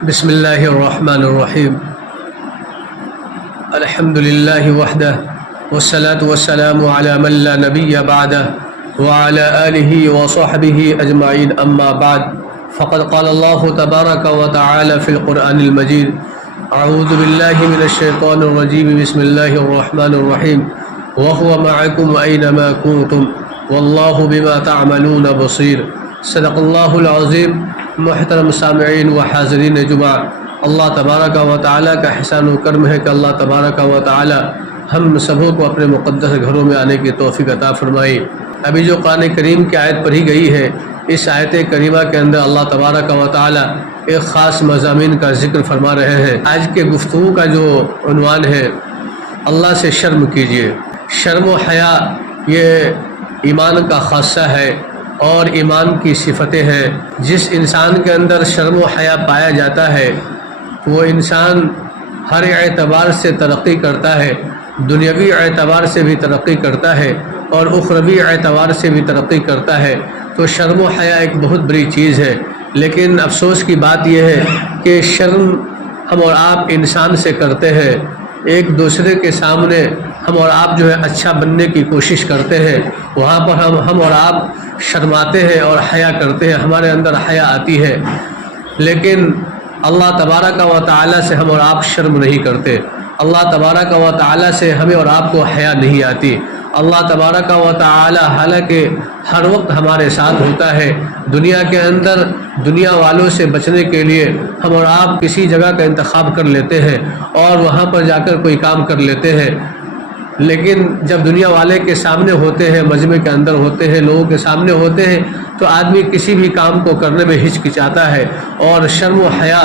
بسم الله الرحمن الرحيم. الحمد لله وحده والصلاة والسلام على من لا نبي بعده وعلى آله وصحبه أجمعين. أما بعد فقد قال الله تبارك وتعالى في القرآن المجيد: أعوذ بالله من الشيطان الرجيم. بسم الله الرحمن الرحيم. وهو معكم أينما كنتم والله بما تعملون بصير. صدق اللہ العظیم. محترم سامعین و حاضرین جمعہ، اللہ تبارک و تعالیٰ کا احسان و کرم ہے کہ اللہ تبارک و تعالیٰ ہم سبوں کو اپنے مقدس گھروں میں آنے کی توفیق عطا فرمائی. ابھی جو قرآن کریم کی آیت پڑھی گئی ہے، اس آیت کریمہ کے اندر اللہ تبارک و تعالیٰ ایک خاص مضامین کا ذکر فرما رہے ہیں. آج کے گفتگو کا جو عنوان ہے، اللہ سے شرم کیجیے. شرم و حیا یہ ایمان کا خاصہ ہے اور ایمان کی صفتیں ہیں. جس انسان کے اندر شرم و حیا پایا جاتا ہے وہ انسان ہر اعتبار سے ترقی کرتا ہے، دنیاوی اعتبار سے بھی ترقی کرتا ہے اور اخروی اعتبار سے بھی ترقی کرتا ہے. تو شرم و حیا ایک بہت بڑی چیز ہے، لیکن افسوس کی بات یہ ہے کہ شرم ہم اور آپ انسان سے کرتے ہیں. ایک دوسرے کے سامنے ہم اور آپ جو ہے اچھا بننے کی کوشش کرتے ہیں، وہاں پر ہم اور آپ شرماتے ہیں اور حیا کرتے ہیں، ہمارے اندر حیا آتی ہے. لیکن اللہ تبارک و تعالیٰ سے ہم اور آپ شرم نہیں کرتے. اللہ تبارک و تعالیٰ سے ہمیں اور آپ کو حیا نہیں آتی. اللہ تبارک و تعالیٰ حالانکہ ہر وقت ہمارے ساتھ ہوتا ہے. دنیا کے اندر دنیا والوں سے بچنے کے لیے ہم اور آپ کسی جگہ کا انتخاب کر لیتے ہیں اور وہاں پر جا کر کوئی کام کر لیتے ہیں. لیکن جب دنیا والے کے سامنے ہوتے ہیں، مجمع کے اندر ہوتے ہیں، لوگوں کے سامنے ہوتے ہیں، تو آدمی کسی بھی کام کو کرنے میں ہچکچاتا ہے اور شرم و حیا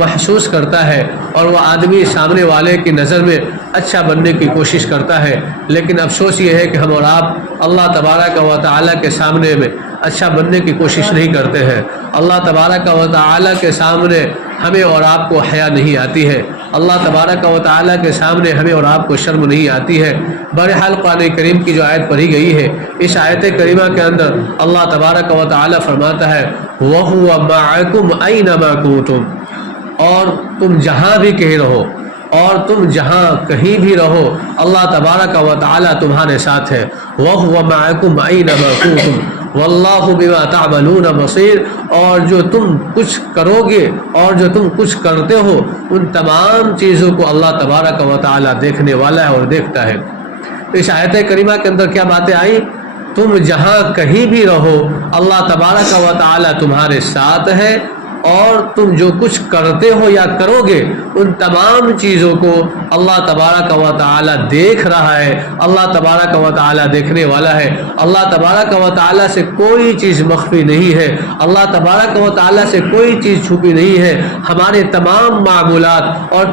محسوس کرتا ہے اور وہ آدمی سامنے والے کی نظر میں اچھا بننے کی کوشش کرتا ہے. لیکن افسوس یہ ہے کہ ہم اور آپ اللہ تبارک و تعالیٰ کے سامنے میں اچھا بننے کی کوشش نہیں کرتے ہیں. اللہ تبارک و تعالیٰ کے سامنے ہمیں اور آپ کو حیا نہیں آتی ہے. اللہ تبارک و تعالیٰ کے سامنے ہمیں اور آپ کو شرم نہیں آتی ہے. بہرحال قرآن کریم کی جو آیت پڑھی گئی ہے، اس آیت کریمہ کے اندر اللہ تبارک و تعالیٰ فرماتا ہے: وَهُوَ مَعَكُمْ أَيْنَمَا كُنتُمْ، اور تم جہاں بھی کہیں رہو، اور تم جہاں کہیں بھی رہو، اللہ تبارک و تعالیٰ تمہارے ساتھ ہے. وَهُوَ مَعَكُمْ أَيْنَمَا كُنتُمْ واللہ بما تعملون بصیر، اور جو تم کچھ کرو گے اور جو تم کچھ کرتے ہو ان تمام چیزوں کو اللہ تبارک و تعالیٰ دیکھنے والا ہے اور دیکھتا ہے. اس آیت کریمہ کے اندر کیا باتیں آئی؟ تم جہاں کہیں بھی رہو اللہ تبارک و تعالیٰ تمہارے ساتھ ہے، اور تم جو کچھ کرتے ہو یا کرو گے ان تمام چیزوں کو اللہ تبارک و تعالیٰ دیکھ رہا ہے. اللہ تبارک و تعالیٰ دیکھنے والا ہے. اللہ تبارک و تعالیٰ سے کوئی چیز مخفی نہیں ہے. اللہ تبارک و تعالیٰ سے کوئی چیز چھپی نہیں ہے. ہمارے تمام معمولات اور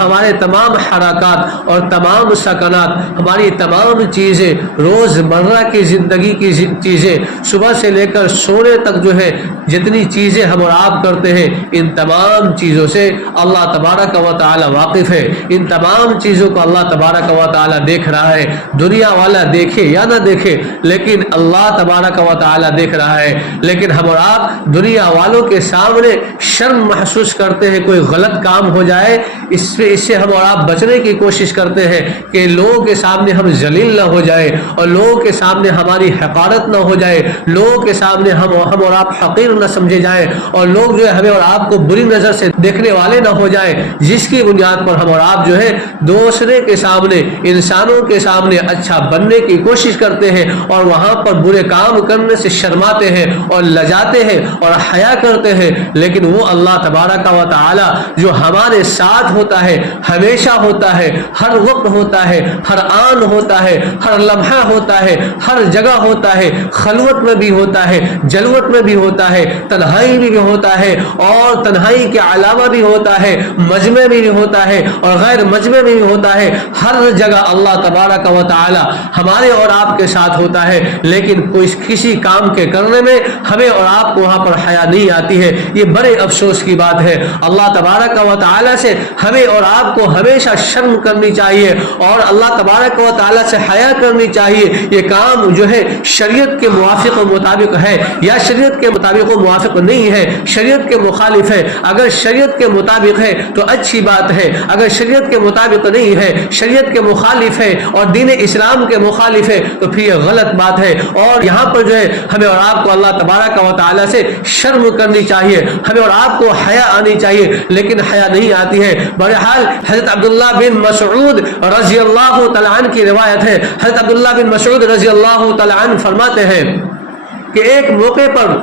ہمارے تمام حرکات اور تمام سکنات، ہماری تمام چیزیں، روز مرہ کی زندگی کی چیزیں، صبح سے لے کر سونے تک جو ہے جتنی چیزیں ہم اور آپ کرتے ہیں، ان تمام چیزوں سے اللہ تبارک و تعالیٰ واقف ہے. ان تمام چیزوں کو اللہ تبارک و تعالیٰ دیکھ رہا ہے. دنیا والا دیکھے یا نہ دیکھے، لیکن اللہ تبارک و تعالیٰ دیکھ رہا ہے. لیکن ہم اور آپ دنیا والوں کے سامنے شرم محسوس کرتے ہیں. کوئی غلط کام ہو جائے، اس سے ہم اور آپ بچنے کی کوشش کرتے ہیں کہ لوگوں کے سامنے ہم ذلیل نہ ہو جائے اور لوگوں کے سامنے ہماری حقارت نہ ہو جائے، لوگوں کے سامنے ہم اور آپ حقیر نہ سمجھے جائیں اور لوگ جو ہے ہمیں اور آپ کو بری نظر سے دیکھنے والے نہ ہو جائیں، جس کی بنیاد پر ہم اور آپ جو ہے دوسرے کے سامنے، انسانوں کے سامنے اچھا بننے کی کوشش کرتے ہیں اور وہاں پر برے کام کرنے سے شرماتے ہیں اور لجاتے ہیں اور حیا کرتے ہیں. لیکن وہ اللہ تبارک و تعالی جو ہمارے ساتھ ہوتا ہے، ہمیشہ ہوتا ہے، ہر وقت ہوتا ہے، ہر آن ہوتا ہے، ہر لمحہ ہوتا ہے، ہر جگہ ہوتا ہے، خلوت میں بھی ہوتا ہے، جلوت میں بھی ہوتا ہے، تنہائی میں بھی ہوتا ہے اور تنہائی کے علاوہ بھی ہوتا ہے، مجمع میں بھی ہوتا ہے اور غیر مجمع میں بھی ہوتا ہے. ہر جگہ اللہ تبارک و تعالی ہمارے اور آپ کے ساتھ ہوتا ہے. لیکن کسی کام کے کرنے میں ہمیں اور آپ کو وہاں پر حیا نہیں آتی ہے. یہ بڑے افسوس کی بات ہے. اللہ تبارک و تعالی سے ہمیں اور آپ کو ہمیشہ شرم کرنی چاہیے اور اللہ تبارک و تعالی سے حیا کرنی چاہیے. یہ کام جو ہے شریعت کے موافق و مطابق ہے یا شریعت کے مطابق و موافق نہیں ہے. شریعت شریعت کے مخالف ہے، اگر شریعت کے مطابق ہے تو اچھی بات ہے، اگر شریعت کے مطابق نہیں ہے، شریعت کے مخالف ہے اور دین اسلام کے مخالف ہے تو پھر یہ غلط بات ہے۔ اور یہاں پر جو ہے ہمیں اور آپ کو اللہ تبارک و تعالیٰ سے شرم کرنی چاہیے، ہمیں اور آپ کو حیا آنی چاہیے، لیکن حیا نہیں آتی ہے۔ بہرحال حضرت عبداللہ بن مسعود رضی اللہ تعالیٰ عنہ کی روایت ہے، حضرت عبداللہ بن مسعود رضی اللہ تعالیٰ عنہ فرماتے ہیں کہ ایک موقع پر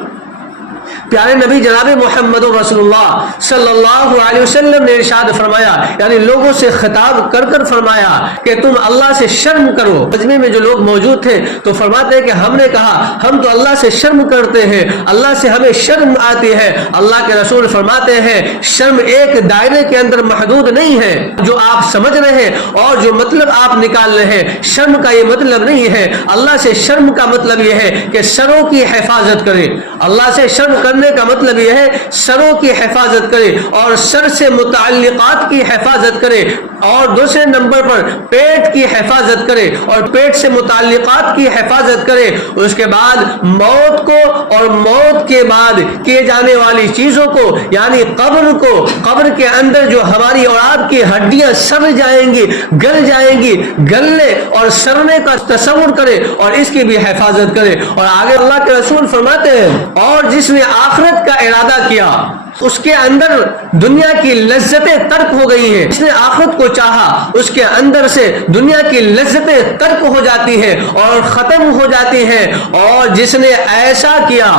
پیارے نبی جناب محمد رسول اللہ صلی اللہ علیہ وسلم نے ارشاد فرمایا، یعنی لوگوں سے خطاب کر کر فرمایا کہ تم اللہ سے شرم کرو۔ مجمع میں جو لوگ موجود تھے تو فرماتے ہیں کہ ہم نے کہا ہم تو اللہ سے شرم کرتے ہیں، اللہ سے ہمیں شرم آتی ہے۔ اللہ کے رسول فرماتے ہیں شرم ایک دائرے کے اندر محدود نہیں ہے جو آپ سمجھ رہے ہیں اور جو مطلب آپ نکال رہے ہیں، شرم کا یہ مطلب نہیں ہے۔ اللہ سے شرم کا مطلب یہ ہے کہ سروں کی حفاظت کرے، اللہ سے شرم کرنے کا مطلب یہ ہے سروں کی حفاظت کرے اور سر سے متعلقات کی حفاظت کرے، اور دوسرے نمبر پر پیٹ کی حفاظت کرے اور پیٹ سے متعلقات کی حفاظت کرے۔ اس کے بعد موت کو اور موت کے بعد کیے جانے والی چیزوں کو، یعنی قبر کو، قبر کے اندر جو ہماری اور آپ کی ہڈیاں سڑ جائیں گی، گل جائیں گی، گلنے اور سڑنے کا تصور کرے اور اس کی بھی حفاظت کرے۔ اور آگے اللہ کے رسول فرماتے ہیں اور جس نے آخرت کا ارادہ کیا اس کے اندر دنیا کی لذتیں ترک ہو گئی ہیں، جس نے آخرت کو چاہا اس کے اندر سے دنیا کی لذتیں ترک ہو جاتی ہیں اور ختم ہو جاتی ہیں، اور جس نے ایسا کیا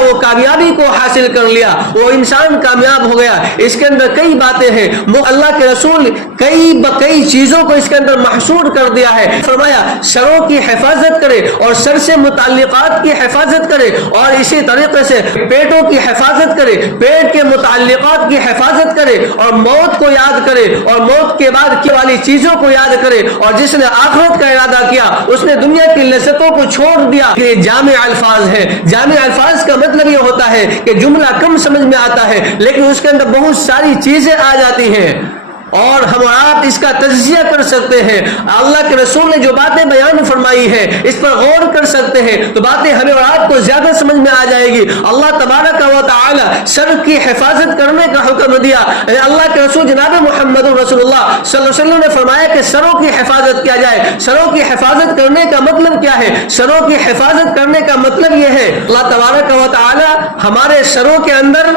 وہ کامیابی کو حاصل کر لیا، وہ انسان کامیاب ہو گیا۔ اس کے اندر کئی باتیں ہیں، اللہ کے رسول کئی چیزوں کو اس کے اندر محصور کر دیا ہے۔ فرمایا سروں کی حفاظت کرے اور سر سے متعلقات کی حفاظت کرے، اور اسی طریقے سے پیٹوں کی حفاظت کرے، پیٹ کے متعلقات کی حفاظت کرے، اور موت کو یاد کرے اور موت کے بعد کی والی چیزوں کو یاد کرے، اور جس نے آخرت کا ارادہ کیا اس نے دنیا کی لذتوں کو چھوڑ دیا۔ یہ جامع الفاظ ہے۔ جامع الفاظ کا مطلب یہ ہوتا ہے کہ جملہ کم سمجھ میں آتا ہے لیکن اس کے اندر بہت ساری چیزیں آ جاتی ہیں اور ہم آپ اس کا تجزیہ کر سکتے ہیں۔ اللہ کے رسول نے جو باتیں بیان فرمائی ہیں اس پر غور کر سکتے ہیں تو باتیں ہمیں اور آپ کو زیادہ سمجھ میں آ جائے گی۔ اللہ تبارک و تعالی سر کی حفاظت کرنے کا حکم دیا۔ اللہ کے رسول جناب محمد رسول اللہ صلی اللہ علیہ وسلم نے فرمایا کہ سروں کی حفاظت کیا جائے۔ سروں کی حفاظت کرنے کا مطلب کیا ہے؟ سروں کی حفاظت کرنے کا مطلب یہ ہے اللہ تبارک و تعالی ہمارے سروں کے اندر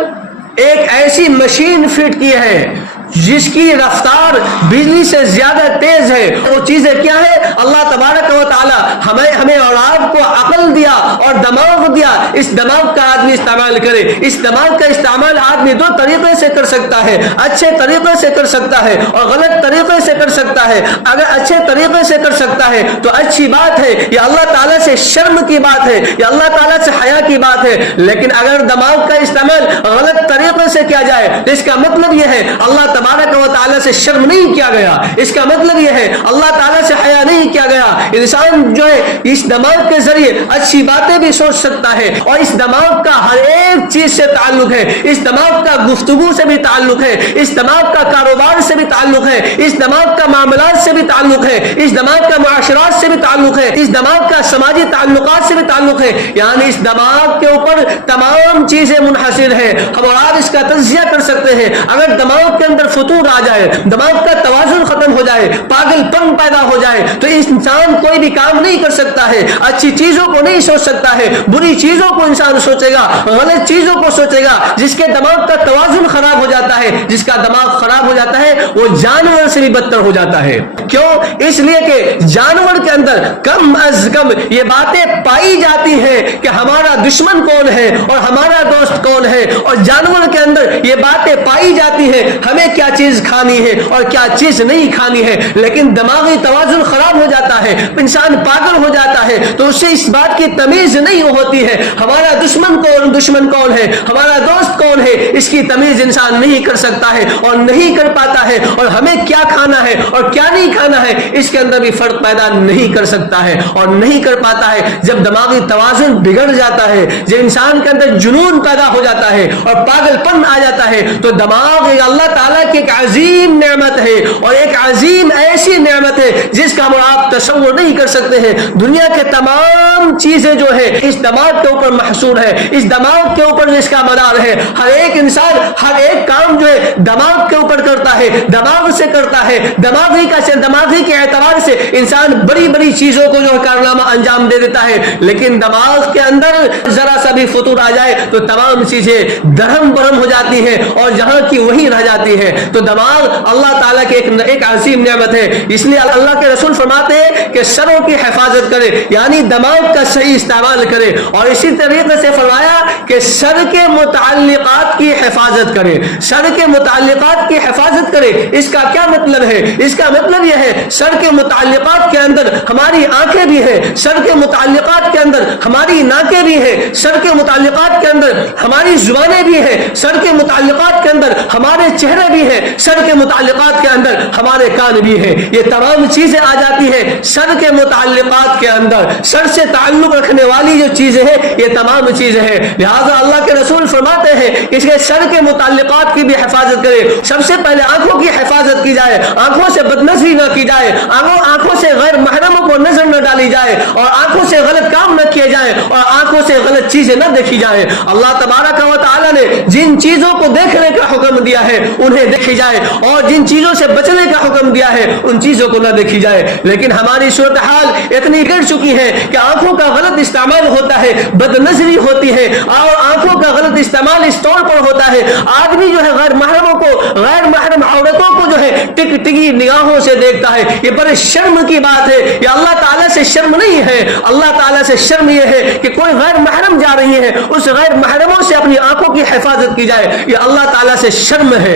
ایک ایسی مشین فٹ کی ہے جس کی رفتار بجلی سے زیادہ تیز ہے۔ وہ چیزیں کیا ہے؟ اللہ تبارک و تعالی ہمیں اور آپ کو عقل دیا اور دماغ دیا۔ اس دماغ کا آدمی استعمال کرے۔ اس دماغ کا استعمال آدمی دو طریقے سے کر سکتا ہے، اچھے طریقے سے کر سکتا ہے اور غلط طریقے سے کر سکتا ہے۔ اگر اچھے طریقے سے کر سکتا ہے تو اچھی بات ہے، یہ اللہ تعالیٰ سے شرم کی بات ہے، یہ اللہ تعالیٰ سے حیا کی بات ہے۔ لیکن اگر دماغ کا استعمال غلط طریقے سے کیا جائے تو اس کا مطلب یہ ہے اللہ تبارک و تعالیٰ سے شرم نہیں کیا گیا، اس کا مطلب یہ ہے اللہ تعالیٰ سے حیا نہیں کیا گیا۔ انسان جو ہے اس دماغ کے ذریعے اچھی باتیں بھی سوچ سکتا ہے اور اس دماغ کا ہر ایک چیز سے تعلق ہے، اس دماغ کا گفتگو سے بھی تعلق ہے، اس دماغ کا کاروبار سے بھی تعلق ہے، اس دماغ کا معاملات سے بھی تعلق ہے، اس دماغ کا معاشرات سے بھی تعلق ہے، اس دماغ کا سماجی تعلقات سے بھی تعلق ہے، یعنی اس دماغ کے اوپر تمام چیزیں منحصر ہیں۔ ہم اور آپ اس کا تجزیہ کر سکتے ہیں۔ اگر دماغ کے اندر فتور آ جائے، دماغ کا توازن ختم ہو جائے، پاگل پن پیدا ہو جائے تو اس انسان کوئی بھی کام نہیں کر سکتا ہے، اچھی چیزوں کو نہیں سوچ سکتا ہے، بری چیزوں کو انسان سوچے گا، غلط چیزوں کو سوچے گا۔ جس کے دماغ کا توازن خراب ہو جاتا ہے، جس کا دماغ خراب ہو جاتا ہے وہ جانور سے بھی بدتر ہو جاتا ہے۔ کیوں؟ اس لیے کہ جانور کے اندر کم از کم یہ باتیں پائی جاتی ہیں کہ ہمارا دشمن کون ہے اور ہمارا دوست کون ہے، اور جانور کے اندر یہ باتیں پائی جاتی ہیں ہمیں کیا چیز کھانی ہے اور کیا چیز نہیں کھانی ہے۔ لیکن دماغی توازن خراب ہو جاتا ہے، انسان پاگل ہو جاتا ہے تو اسے اس بات کی تمیز نہیں ہوتی ہے ہمارا دشمن کون ہے، ہمارا دوست کون ہے، اس کی تمیز انسان نہیں کر سکتا ہے اور نہیں کر پاتا ہے، اور ہمیں کیا کھانا ہے اور کیا نہیں کھانا ہے اس کے اندر بھی فرق پیدا نہیں کر سکتا ہے اور نہیں کر پاتا ہے۔ جب دماغی توازن بگڑ جاتا ہے، جب انسان کے اندر جنون پیدا ہو جاتا ہے اور پاگل پن سامنے آ جاتا ہے. تو دماغ ایک اللہ تعالیٰ کی ایک عظیم نعمت ہے اور ایک عظیم ایسی نعمت ہے جس کا ہم آپ تصور نہیں کر سکتے ہیں. دنیا کے تمام چیزیں جو ہے اس دماغ کے اوپر محصور ہے, اس دماغ کے اوپر اس کا مدار ہے. ہر ایک انسان ہر ایک کام جو ہے دماغ کے اوپر کرتا ہے, دماغ سے کرتا ہے. دماغی کے اعتبار سے انسان بڑی بڑی چیزوں کو جو کارنامہ انجام دے دیتا ہے, لیکن دماغ کے اندر ذرا سا بھی فطور آ جائے تو تمام چیزیں درہم برہم ہو جاتی ہیں اور جہاں کی وہی رہ جاتی ہے. تو دماغ اللہ تعالیٰ کی ایک عظیم نعمت ہے. اس لیے اللہ کے رسول فرماتے ہیں کہ سروں کی حفاظت کرے, یعنی دماغ کا صحیح استعمال کرے. اور اسی طریقے سے فرمایا کہ سر کے متعلقات کی حفاظت کرے, سر کے متعلقات کی حفاظت کرے. اس کا کیا مطلب ہے؟ اس کا مطلب یہ ہے سر کے متعلقات کے اندر ہماری آنکھیں بھی ہیں, سر کے متعلقات کے اندر ہماری ناکیں بھی ہیں, سر کے متعلقات کے اندر ہماری زبانیں بھی ہیں, سر کے متعلقات کے اندر ہمارے چہرے بھی ہیں, سر کے متعلقات کے اندر ہمارے کان بھی ہیں. یہ تمام چیزیں آ جاتی ہیں سر کے متعلقات کے اندر. سر سے تعلق رکھنے والی جو چیزیں ہیں یہ تمام چیزیں ہیں. لہذا اللہ کے رسول فرماتے ہیں اس کے سر کے متعلقات کی بھی حفاظت کرے. سب سے پہلے آنکھوں کی حفاظت کی جائے, آنکھوں سے بدنظری نہ کی جائے, آنکھوں سے غیر محرموں کو نظر نہ ڈالی جائے, اور آنکھوں سے غلط کام نہ کیے جائیں, اور آنکھوں سے غلط چیزیں نہ دیکھی جائیں. اللہ تبارک و تعالی نے جن چیزوں کو دیکھنے کا حکم دیا ہے انہیں دیکھی جائے, اور جن چیزوں سے بچنے کا حکم دیا ہے ان چیزوں کو نہ دیکھی جائے. لیکن ہماری صورتحال اتنی گر چکی ہے کہ آنکھوں کا غلط استعمال ہوتا ہے, بد نظری ہوتی ہے, اور آنکھوں کا غلط استعمال اس طور پر ہوتا ہے آدمی جو ہے غیر محرموں کو, غیر محرم عورتوں کو جو ہے ٹک ٹکی نگاہوں سے دیکھتا ہے. یہ بڑے شرم کی بات ہے, یہ اللہ تعالیٰ سے شرم نہیں ہے. اللہ تعالیٰ سے شرم یہ ہے کہ کوئی غیر محرم جا رہی ہے, اس غیر محرموں سے اپنی آنکھوں کی حفاظت کی جائے. یہ اللہ تعالیٰ سے شرم ہے,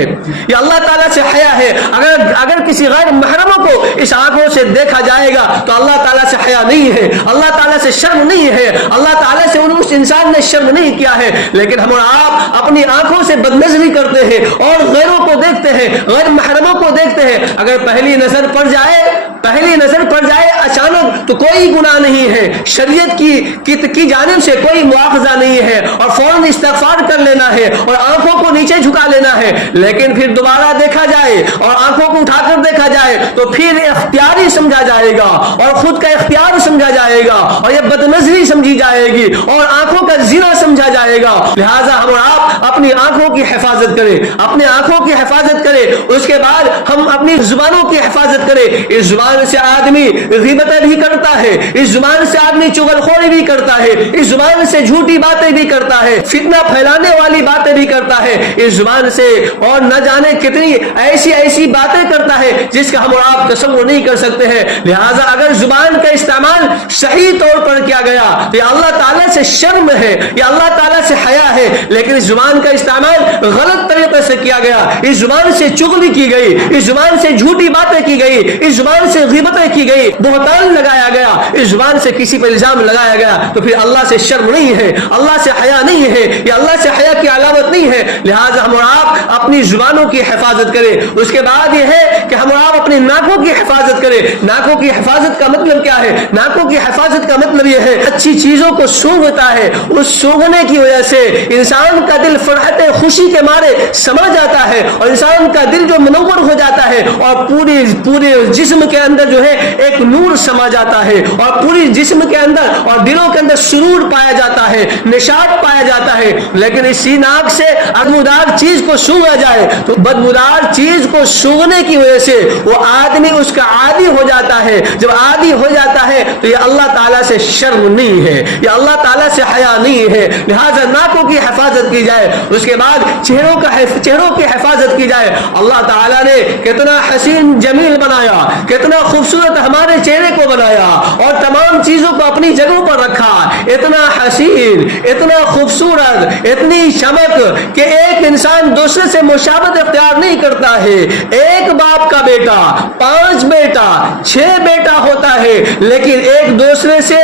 یہ اللہ تعالیٰ سے حیا ہے. اگر کسی غیر محرموں کو اس آنکھوں سے دیکھا جائے گا تو اللہ تعالیٰ سے حیا نہیں ہے, اللہ تعالیٰ سے شرم نہیں ہے, اللہ تعالیٰ سے اس انسان نے شرم نہیں کیا ہے. لیکن ہم اور آپ اپنی آنکھوں سے بدنظری کرتے ہیں اور غیروں کو دیکھتے ہیں, غیر محرموں کو دیکھتے ہیں. اگر پہلی نظر پڑ جائے اچانک تو کوئی گناہ نہیں ہے, شریعت کی جانب سے کوئی مواخذہ نہیں ہے, اور فوراً استغفار کر لینا ہے اور آنکھوں کو نیچے جھکا لینا ہے. لیکن پھر دوبارہ دیکھا جائے اور آنکھوں کو اٹھا کر دیکھا جائے تو پھر اختیاری سمجھا جائے گا اور خود کا اختیار سمجھا جائے گا, اور یہ بدنظری سمجھی جائے گی اور آنکھوں کا زنا سمجھا جائے گا. لہٰذا ہم اور آپ اپنی آنکھوں کی حفاظت کریں, اپنے آنکھوں کی حفاظت کریں. اس کے بعد ہم اپنی زبانوں کی حفاظت کریں. اس زبان سے آدمی غیبتیں بھی کرتا ہے, اس زبان سے آدمی چغلخوری بھی کرتا ہے, اس زبان سے جھوٹی باتیں بھی کرتا ہے, فتنہ پھیلانے والی باتیں بھی کرتا ہے اس زبان سے, اور نہ جانے کتنی ایسی باتیں کرتا ہے جس کا ہم اور آپ تصور نہیں کر سکتے ہیں. لہٰذا اگر زبان کا استعمال صحیح طور پر کیا گیا تو یہ اللہ تعالیٰ سے شرم ہے, یہ اللہ تعالیٰ سے حیا ہے. لیکن اس زبان کا استعمال غلط طریقے سے کیا گیا, اس زبان سے چغلی کی گئی, اس زبان سے جھوٹی باتیں کی گئی, اس زبان سے غیبتیں کی گئی, بہتان لگایا گیا, اس زبان سے کسی پر الزام لگایا گیا, تو پھر اللہ سے شرم نہیں ہے, اللہ سے حیا نہیں ہے, یہ اللہ سے حیا کی علامت نہیں ہے. لہٰذا ہم اور آپ اپنی زبانوں کی حفاظت کریں. اس کے بعد یہ ہے کہ ہم اور آپ اپنی ناکوں کی حفاظت کریں. ناکوں کی حفاظت کا مطلب کیا ہے؟ ناکوں کی حفاظت کا مطلب یہ ہے اچھی چیزوں کو سونگھتا ہے, اس سونگھنے کی وجہ سے انسان کا دل فرحت خوشی کے مارے سما جاتا ہے, اور انسان کا دل جو منور ہو جاتا ہے, اور پورے جسم کے اندر جو ہے ایک نور سما جاتا ہے, اور پوری جسم کے اندر اور دلوں کے اندر سرور پایا جاتا ہے, نشاط پایا جاتا ہے. لیکن اسی ناک سے بدبودار چیز کو سونگا جائے تو بدبودار چیز کو سونگنے کی وجہ سے وہ آدمی اس کا عادی ہو جاتا ہے. جب عادی ہو جاتا ہے تو یہ اللہ تعالیٰ سے شرم نہیں ہے, یہ اللہ تعالیٰ سے حیا نہیں ہے. لہٰذا ناکوں کی حفاظت کی جائے. اس کے بعد چہروں کی حفاظت کی جائے. اللہ تعالیٰ نے کتنا حسین جمیل بنایا, کتنا خوبصورت ہمارے چہرے کو بنایا, اور تمام چیزوں کو اپنی جگہوں پر رکھا. اتنا حسین, اتنا خوبصورت, اتنی چمک کہ ایک انسان دوسرے سے مشابہت اختیار نہیں کرتا ہے. ایک باپ کا بیٹا 5 بیٹا 6 بیٹا ہوتا ہے, لیکن ایک دوسرے سے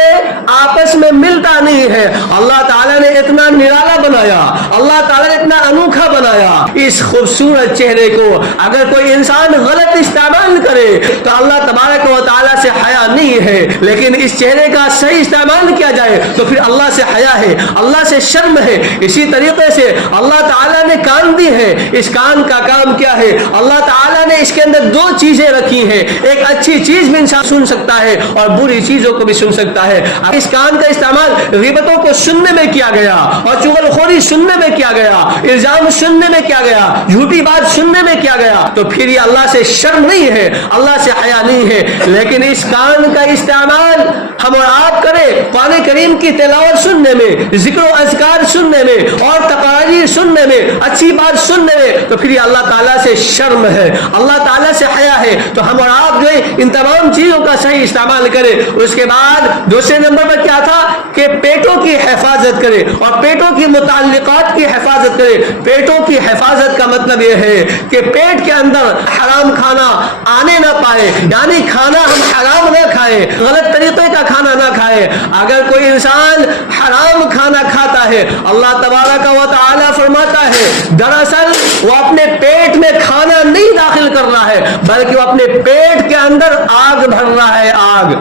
آپس میں ملتا نہیں ہے. اللہ تعالیٰ نے اتنا نرالا بنایا, اللہ تعالیٰ نے اتنا انوکھا بنایا. اس خوبصورت چہرے کو اگر کوئی انسان غلط استعمال کرے تو اللہ اللہ تبارک و تعالیٰ سے حیا نہیں ہے لیکن اس چہرے کا صحیح استعمال کیا جائے تو پھر اللہ سے حیا ہے, اللہ سے شرم ہے. اسی طریقے سے اللہ تعالیٰ نے کان دی ہے, اس کان کا کام کیا ہے؟ اللہ تعالیٰ نے اس کے اندر دو چیزیں رکھی ہیں, ایک اچھی چیز بھی انسان سن سکتا ہے اور بری چیزوں کو بھی سن سکتا ہے. اب اس کان کا استعمال غیبتوں کو سننے میں کیا گیا اور چغلخوری سننے میں کیا گیا, الزام سننے میں کیا گیا, جھوٹی بات سننے میں کیا گیا, تو پھر یہ اللہ سے شرم نہیں ہے, اللہ سے حیا نہیں ہے. لیکن اس کان کا استعمال ہم اور آپ کریں قرآن کریم کی تلاوت سننے میں, ذکر و اذکار سننے میں اور تقاریر سننے میں, اچھی بات سننے میں, تو پھر یہ اللہ تعالیٰ سے شرم ہے, اللہ تعالیٰ سے حیا ہے. تو ہم اور آپ جو ہے ان تمام چیزوں کا صحیح استعمال کریں. اس کے بعد دوسرے نمبر پر کیا تھا کہ پیٹوں کی حفاظت کرے اور پیٹوں کی متعلقات کی حفاظت کرے. پیٹوں کی حفاظت کا مطلب یہ ہے کہ پیٹ کے اندر حرام کھانا آنے نہ پائے, یعنی کھانا ہم حرام نہ کھائیں, غلط طریقے کا کھانا نہ کھائیں. اگر کوئی انسان حرام کھانا کھاتا ہے اللہ تبارک و تعالی فرماتا ہے دراصل وہ اپنے پیٹ میں کھانا نہیں داخل کر رہا ہے بلکہ وہ اپنے پیٹ کے اندر آگ بھر رہا ہے. آگ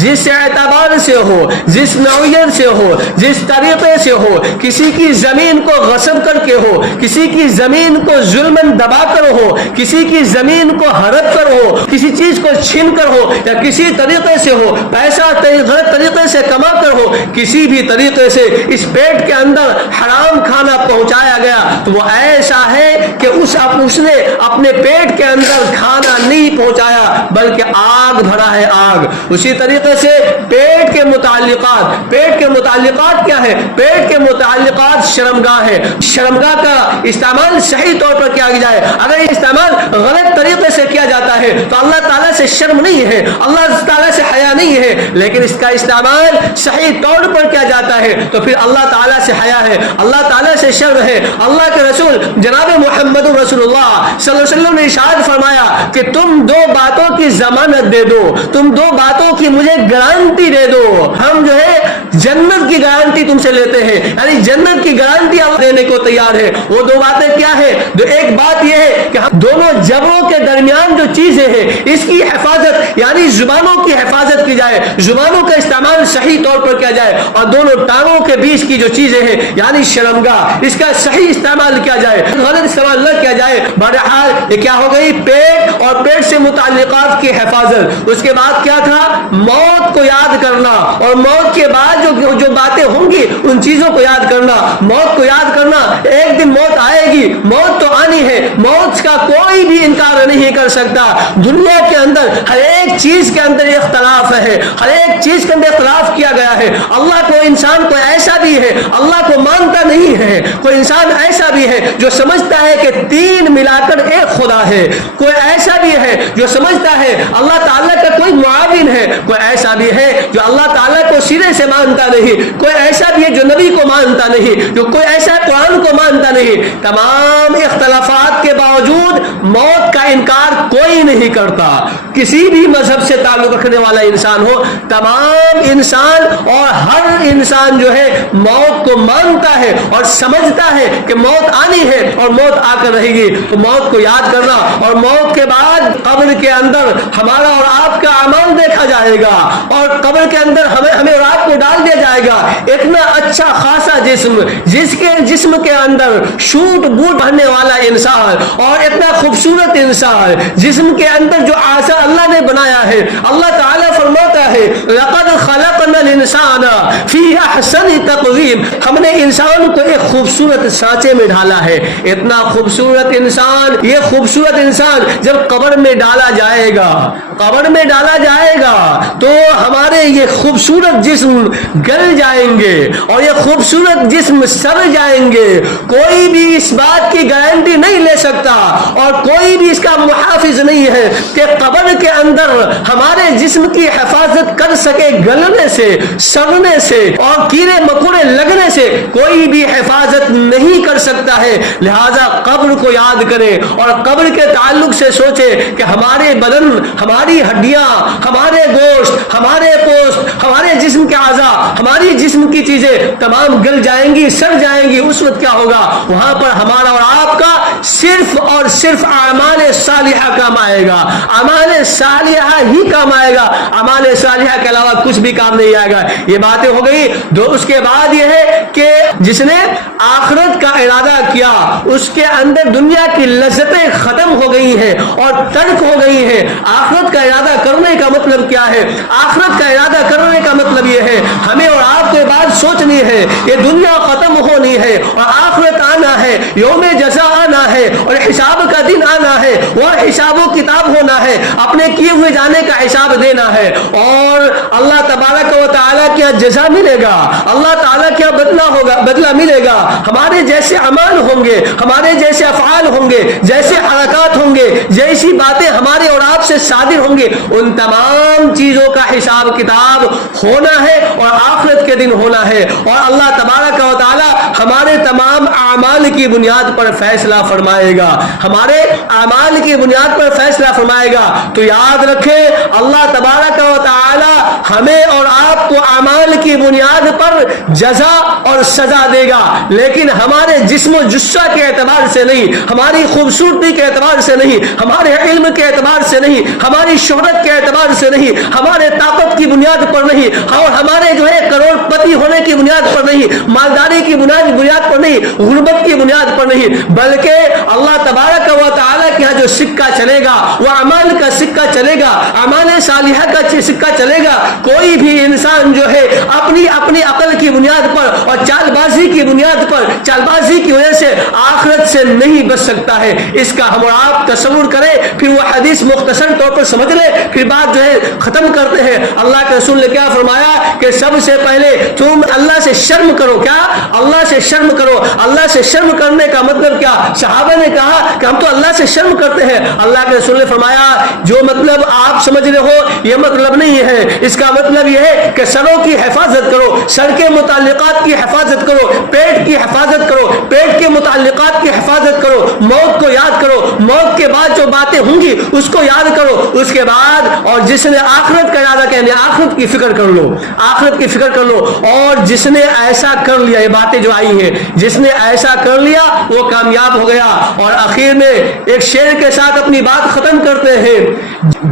جس اعتبار سے ہو, جس نوعیت سے ہو, جس طریقے سے ہو, کسی کی زمین کو غصب کر کے ہو, کسی کی زمین کو ظلمن دبا کر ہو, کسی کی زمین کو ہڑپ کر ہو, کسی چیز کو چھین کر ہو, یا کسی طریقے سے ہو, پیسہ غلط طریقے سے کما کر ہو, کسی بھی طریقے سے اس پیٹ کے اندر حرام کھانا پہنچایا گیا تو وہ ایسا ہے کہ اس نے اپنے پیٹ کے اندر کھانا نہیں پہنچایا بلکہ آگ بھرا ہے, آگ. اسی طریقے سے پیٹ کے متعلقات کیا ہے؟ پیٹ کے متعلقات شرمگاہ ہے. شرمگاہ کا استعمال صحیح طور پر کیا جائے. اگر یہ استعمال غلط طریقے سے کیا جاتا ہے تو اللہ تعالیٰ سے شرم نہیں ہے, اللہ تعالیٰ سے حیا نہیں ہے. لیکن اس کا استعمال صحیح طور پر کیا جاتا ہے تو پھر اللہ تعالیٰ سے حیا ہے, اللہ تعالیٰ سے شرم ہے. اللہ کے رسول جناب محمد رسول اللہ صلی اللہ علیہ وسلم نے ارشاد فرمایا کہ تم دو باتوں کی ضمانت دے دو, تم دو باتوں کی مجھے گارنٹی دے دو, ہم جو ہے جنت کی گارنٹی تم سے لیتے ہیں, یعنی جنت کی گارنٹی ہم دینے کو تیار ہے. وہ دو باتیں کیا ہے؟ ایک بات یہ ہے کہ ہم دونوں جبروں کے درمیان جو چیزیں ہیں اس کی حفاظت یعنی زبانوں کی حفاظت کی جائے, زبانوں کا استعمال صحیح طور پر کیا جائے, اور دونوں ٹانگوں کے بیچ کی جو چیزیں ہیں یعنی شرمگاہ اس کا صحیح استعمال کیا جائے, غلط استعمال نہ کیا جائے. بہرحال یہ کیا ہو گئی؟ پیٹ اور پیٹ سے متعلقات کی حفاظت. اس کے بعد کیا تھا؟ موت کو یاد کرنا, اور موت کے بعد جو باتیں ہوں گی ان چیزوں کو یاد کرنا. موت کو یاد کرنا, ایک دن موت آئے گی, موت تو آنی ہے, موت کا کوئی بھی انکار نہیں کر سکتا. دنیا کے اندر ہر ایک چیز کے اندر اختلاف ہے, ہر ایک چیز کے اندر اختلاف کیا گیا ہے. اللہ کو انسان کو ایسا بھی ہے اللہ کو مانتا نہیں ہے, کوئی انسان ایسا بھی ہے جو سمجھتا ہے کہ تین ملا کر ایک خدا ہے, کوئی ایسا بھی ہے جو سمجھتا ہے اللہ تعالیٰ کا کوئی معاون ہے, کوئی ایسا بھی ہے جو اللہ تعالیٰ کو سرے سے مانتا نہیں, کوئی ایسا بھی ہے جو نبی کو مانتا نہیں, جو کوئی ایسا قرآن کو مانتا نہیں. تمام اختلافات کے باوجود موت کا انکار کوئی نہیں کرتا. کسی بھی مذہب سے تعلق رکھنے والا انسان ہو, تمام انسان اور ہر انسان جو ہے موت کو مانتا ہے اور سمجھتا ہے کہ موت آنی ہے اور موت آ کر رہے گی. تو موت کو یاد کرنا, اور موت کے بعد قبر کے اندر ہمارا اور آپ کا اعمال دیکھا جائے گا, اور قبر کے اندر ہمیں اور آپ کو ڈال دیا جائے گا. اتنا اچھا خاصا جسم, جس کے جسم کے اندر شوٹ بوٹ پہننے والا انسان, اور اتنا خوبصورت انسان جسم کے اندر جو اعضاء اللہ نے بنایا ہے. اللہ تعالیٰ فرماتا ہے لقد خلقنا الانسان فی احسن تقویم, ہم نے انسان کو ایک خوبصورت سانچے میں ڈالا ہے. اتنا خوبصورت انسان, یہ خوبصورت انسان جب قبر میں ڈالا جائے گا, قبر میں ڈالا جائے گا تو ہمارے یہ خوبصورت جسم گل جائیں گے اور یہ خوبصورت جسم سڑ جائیں گے. کوئی بھی اس بات کی گارنٹی نہیں لے سکتا اور کوئی بھی اس کا محافظ نہیں ہے کہ قبر کے اندر ہمارے جسم کی حفاظت کر سکے. گلنے سے, سڑنے سے اور کیڑے مکوڑے لگنے سے کوئی بھی حفاظت نہیں کر سکتا ہے. لہذا قبر کو یاد کریں اور قبر کے تعلق سے سوچے کہ ہمارے بدن, ہماری ہڈیاں, ہمارے گوشت, ہمارے پوست, ہمارے جسم کے اعضاء, ہماری جسم کی چیزیں تمام گل جائیں گی, سڑ جائیں گی. اس وقت کیا ہوگا؟ وہاں پر ہمارا اور آپ کا صرف اور صرف اعمال صالحہ کام آئے گا، اعمال صالحہ ہی کام آئے گا، اعمال صالحہ کے علاوہ کچھ بھی کام نہیں آئے گا۔ یہ باتیں ہو گئی۔ اس کے بعد یہ ہے کہ جس نے آخرت کا ارادہ کیا اس کے اندر دنیا کی لذتیں ختم ہو گئی ہیں اور ترک ہو گئی ہیں۔ آخرت کا ارادہ کرنے کا مطلب کیا ہے؟ آخرت کا ارادہ کرنے کا مطلب یہ ہے ہمیں اور آپ کو یہ بات سوچنی ہے یہ دنیا ختم ہونی ہے اور آخرت آنا ہے، یوم جزا آنا ہے اور حساب کا دن آنا ہے، وہ حساب و کتاب ہونا ہے، اپنے کیے ہوئے جانے کا حساب دینا ہے اور اللہ تبارک و تعالیٰ کیا جزا ملے گا، اللہ تعالیٰ کیا بدلہ ملے گا۔ ہمارے جیسے اعمال ہوں گے، ہمارے جیسے افعال ہوں گے، جیسے حرکات ہوں گے، جیسی باتیں ہمارے اور آپ سے صادر ہوں گے، ان تمام چیزوں کا حساب کتاب ہونا ہے اور آخرت کے دن ہونا ہے اور اللہ تبارک و تعالیٰ ہمارے تمام اعمال کی بنیاد پر فیصلہ فرمائے گا، ہمارے اعمال کی بنیاد پر فیصلہ فرمائے گا۔ تو یاد رکھیں اللہ تبارک و تعالیٰ ہمیں اور آپ کو اعمال کی بنیاد پر جزا اور سزا دے گا، لیکن ہمارے جسم و جثہ کے اعتبار سے نہیں، ہماری خوبصورتی کے اعتبار سے نہیں، ہمارے علم کے اعتبار سے نہیں، ہماری شہرت کے اعتبار سے نہیں، ہمارے طاقت کی بنیاد پر نہیں اور ہمارے جو ہے کروڑ پتی ہونے کی بنیاد پر نہیں، مالداری کی بنیاد پر نہیں، غربت کی بنیاد پر نہیں، بلکہ اللہ تبارک و تعالیٰ کے یہاں جو سکہ چلے گا وہ اعمال کا سکہ چلے گا، اعمال صالحہ کا سکہ چلے گا۔ کوئی بھی انسان جو ہے اپنی عقل کی بنیاد پر اور چال بازی کی بنیاد پر، چال بازی کی وجہ سے آخرت سے نہیں بچ سکتا ہے۔ اس کا ہم اور آپ تصور کریں، پھر وہ حدیث مختصر طور پر سمجھ لیں، پھر بات جو ہے ختم کرتے ہیں۔ اللہ کے رسول نے کیا فرمایا کہ سب سے پہلے تم اللہ سے شرم کرو۔ کیا؟ اللہ سے شرم کرو۔ اللہ سے شرم کرنے کا مطلب کیا؟ صحابہ نے کہا کہ ہم تو اللہ سے شرم کرتے ہیں۔ اللہ کے رسول نے فرمایا جو مطلب آپ سمجھ رہے ہو یہ مطلب نہیں ہے، اس کا مطلب یہ ہے کہ سروں کی حفاظت کرو، سر کے متعلقات کی حفاظت کرو، پیٹ کی حفاظت کرو، پیٹ کے متعلقات کی حفاظت کرو، موت کو یاد کرو، موت کے بعد جو باتیں ہوں گی اس کو یاد کرو، اس کے بعد اور جس نے آخرت کا ارادہ کیا آخرت کی فکر کر لو، آخرت کی فکر کر لو۔ اور جس نے ایسا کر لیا، یہ باتیں جو آئی ہیں، جس نے ایسا کر لیا وہ کامیاب ہو گیا۔ اور آخر میں ایک شعر کے ساتھ اپنی بات ختم کرتے ہیں،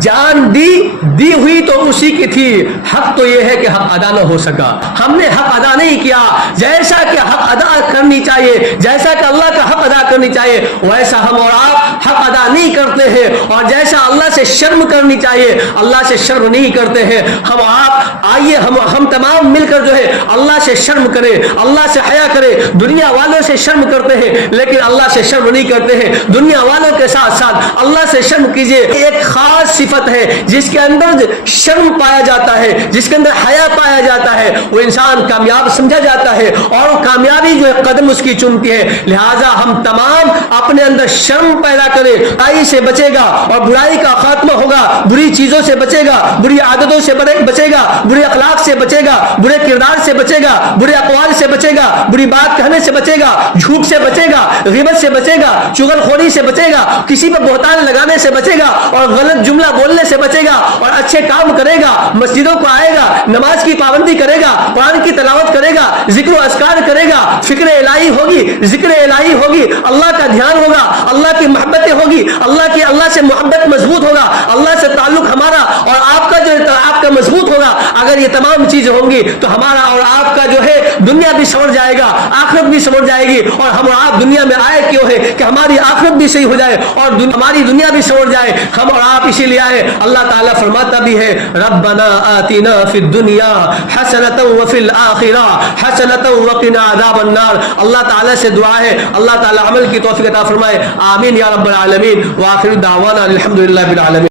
جان دی ہوئی تو اسی کی تھی، حق تو یہ ہے کہ حق ادا نہ ہو سکا، ہم نے حق ادا نہیں کیا، جیسا کہ حق ادا کرنی چاہیے، جیسا کہ اللہ کا حق ادا کرنی چاہیے ویسا ہم اور آپ حق ادا نہیں کرتے ہیں، اور جیسا اللہ سے شرم کرنی چاہیے اللہ سے شرم نہیں کرتے ہیں۔ ہم آپ آئیے ہم تمام مل کر جو ہے اللہ سے شرم کریں، اللہ سے حیا کریں۔ دنیا والوں سے شرم کرتے ہیں لیکن اللہ سے شرم نہیں کرتے ہیں، دنیا والوں کے ساتھ ساتھ اللہ سے شرم کیجئے۔ ایک خاص صفت ہے جس کے اندر شرم پایا جاتا ہے، جس کے اندر حیا پایا جاتا ہے، وہ انسان کامیاب سمجھا جاتا ہے اور کامیابی جو ہے قدم اس کی چومتی ہے۔ لہٰذا ہم تمام اپنے اندر شرم پیدا کریں، برائی سے بچے گا اور برائی کا خاتمہ ہوگا، بری چیزوں سے بچے گا، بری عادتوں سے بچے گا، برے اخلاق سے بچے گا، برے کردار سے بچے گا، برے اقوال سے بچے گا، بری بات کہنے سے بچے گا، جھوٹ سے بچے گا، غیبت سے بچے گا، چغل خوری سے بچے گا، کسی پر بہتان لگانے سے بچے گا اور غلط جملہ بولنے سے بچے گا اور اچھے کام کرے گا، مسجدوں کو آئے گا، نماز کی پابندی کرے گا، قرآن کی تلاوت کرے گا، ذکر و اذکار کرے گا، فکر الہی ہوگی، ذکر الہی ہوگی، اللہ کا دھیان ہوگا، اللہ کی محبتیں ہوگی، اللہ سے محبت مضبوط ہوگا، اللہ سے تعلق ہمارا اور آپ کا جو آپ کا مضبوط ہوگا۔ اگر یہ تمام چیزیں ہوں گی تو ہمارا اور آپ کا جو ہے دنیا بھی سنور جائے گا، آخرت بھی سنور جائے گی۔ اور ہم اور آپ دنیا میں آئے کیوں ہے کہ ہماری آخرت بھی صحیح ہو جائے اور ہماری دنیا بھی سنور جائے۔ ہم اور آپ اسی لیے آئے۔ اللہ تعالیٰ فرماتا بھی ہے ربنا آتنا فی الدنیا حسنۃ وفی الآخرہ حسنۃ وقنا عذاب النار۔ اللہ تعالیٰ سے دعا ہے اللہ تعالیٰ عمل کی توفیق عطا فرمائے، آمین یا رب العالمین۔ وآخر دعوانا الحمدللہ بالعالمین۔